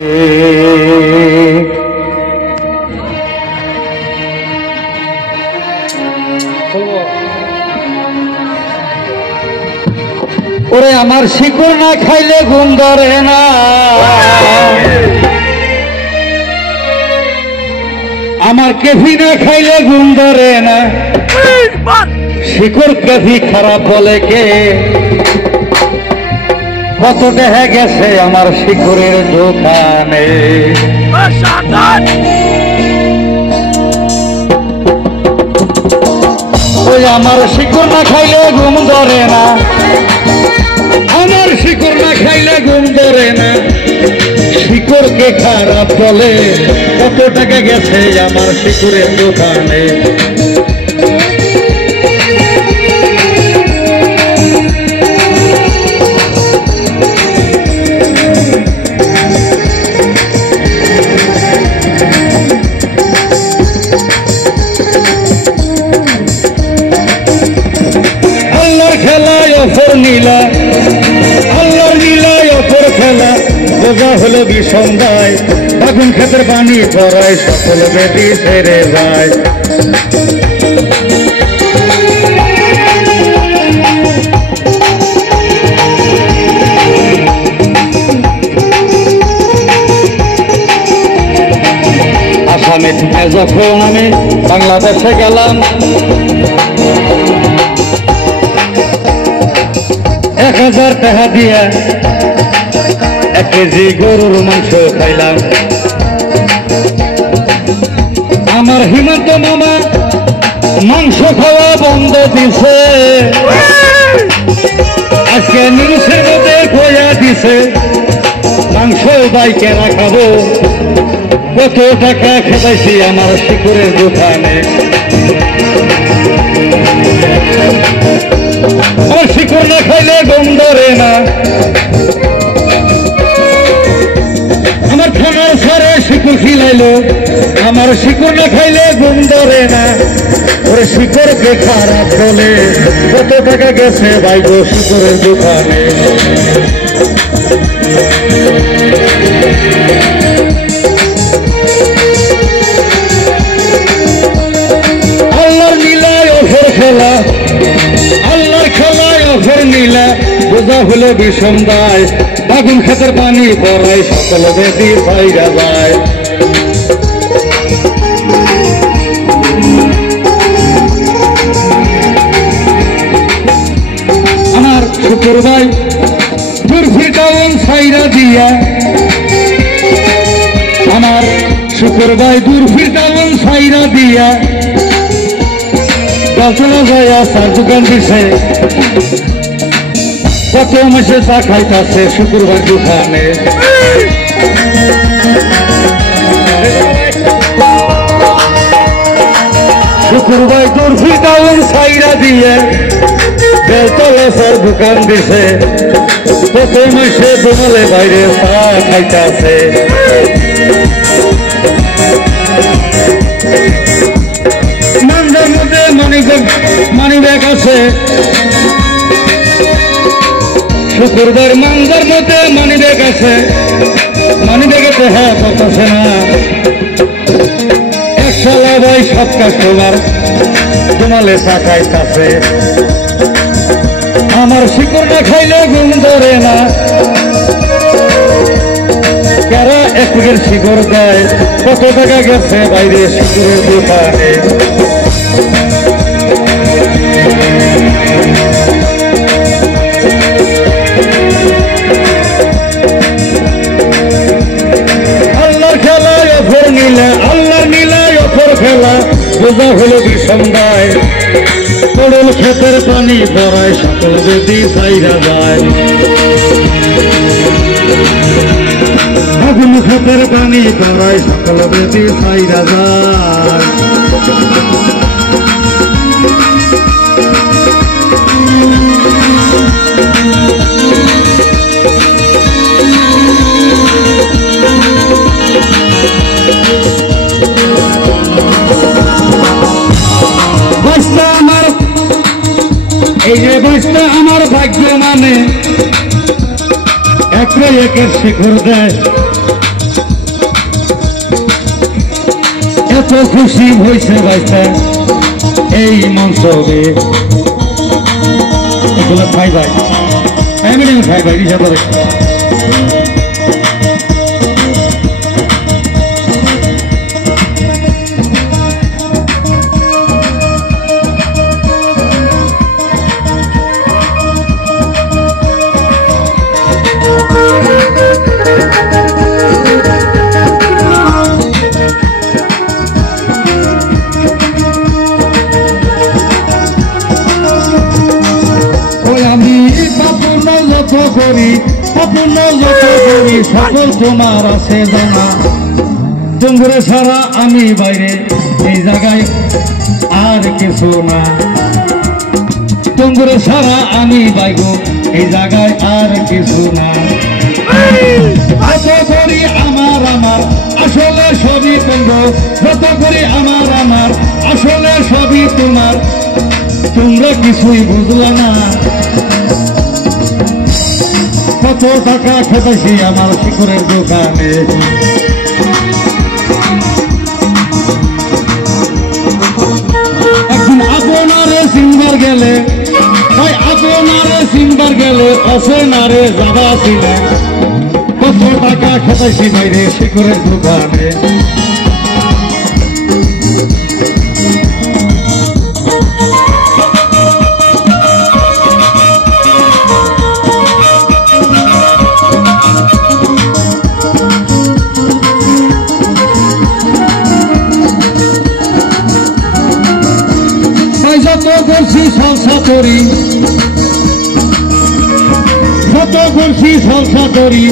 ওরে আমার শিকড় না খাইলে ঘুম ধরে না, আমার কেফি না খাইলে ঘুম ধরে না। শিকড় কেফি খারাপ বলে কে? কত দেখা গেছে আমার শিকড়ের দোকানে। ওই আমার শিকড় না খাইলে ঘুম ধরে না, আমার শিকড় না খাইলে ঘুম ধরে না। শিকড়কে খারাপ বলে, কত টাকা গেছে আমার শিকড়ের দোকানে। আল্লাহর খেলায় অফর নীলা, আল্লাহর নীলায় অফর খেলা। বোঝা হলো বিষন্দায়, আগুন ক্ষেতের পানি পড়ায়, সকল বেটি ছেড়ে যায়। আসামে থেকে যখন আমি বাংলাদেশে গেলাম, 1000 টাকা দিয়া 1 কেজি গরুর মাংস খাইলাম। আমার হিমন্ত মামা মাংস খাওয়া বন্ধ দিছে, আজকে নিউজের মধ্যে কইয়া দিছে মাংস বাই কেনা খাবো। কত টাকা খেতাইছি আমার শিকড়ের দোকানে। আমার শিকড় না খাইলে ঘুম ধরে না, আমার থানার সারে শিকড় খিলাইলো, আমার শিকড় না খাইলে ঘুম ধরে না। ওরে শিকড়কে খারাপ বলে, কত টাকা গেছে ভাই গো শিকড়ের দোকানে। আল্লাহর নীলায় অফর খেলা, আল্লাহর খেলায় অফর নীলা। বোঝা হলো বিষম দায়, আগুন ক্ষেতের পানি পড়ায়, সকল বেদি বাইরা যায়। আমার শুকুর ভাই দুর্ফি টাউন সাইরা দিয়া, আমার শুকুর ভাই দুর্ফি টাউন সাইরা দিয়া। চলা যায় চার দোকান দিছে, কত মাসে চা খাইতাছে শুক্রবার দোকানে। শুক্রবার দুর্ফি টাউন সাইরা দিয়ে বেলতলা চার দোকান দিছে, কত মাসে দোকানে বাইরে চা খাইতাছে। মানজার মধ্যে মানি ব্যাগ আছে, শুক্রবার মানজার মধ্যে মানি ব্যাগ আছে। মানি ব্যাগে তো হ্যাঁ করতেছে না, একশালা ভাই সব কাস্টমার তোমালে চা খাইতাছে। আমার শিকড় না খাইলে ঘুম ধরে না, কারা 1 কেজির শিকড় দেয়, কত টাকা গেছে বাইরে শিকড়ের দোকানে। আল্লাহর খেলায় অফর নীলা, আল্লাহর নীলায় অফর খেলা। বোঝা হলো বিষম দায়, পড়ল ক্ষেতের পানি পড়ায়, সকল বেদি বাইরা যায়। আগুন ক্ষেতের পানি পড়ায়, সকল বেদি বাইরা যায়। এই যে বয়সটা আমার ভাগ্য মানে, 1 একের শিখর দেয়, কত খুশি হয়েছে বাইতে এই মঞ্চে এগুলো খাই ভাই আমি খাই ভাই রিসা করে সকল তোমার আছে জানা তোমরে ছাড়া আমি বাইরে এই জায়গায় আর কিছু না তোমরে ছাড়া আমি বাইগো এই জায়গায় আর কিছু না যত করি আমার আমার আসলে সবই তোমরা যত করি আমার আমার আসলে সবই তোমার তোমরা কিছুই বুঝলা না কত টাকা খেতেছি আমার শিকরের দোকানে একদিন আপনারে চিনবার গেলে ভাই আপনারে চিনবার গেলে অসনারে যাবা ছিলেন কত টাকা খেতেছি বাইরে শিকরের দোকানে যত করছি সংসা করি যত করছি সংসা করি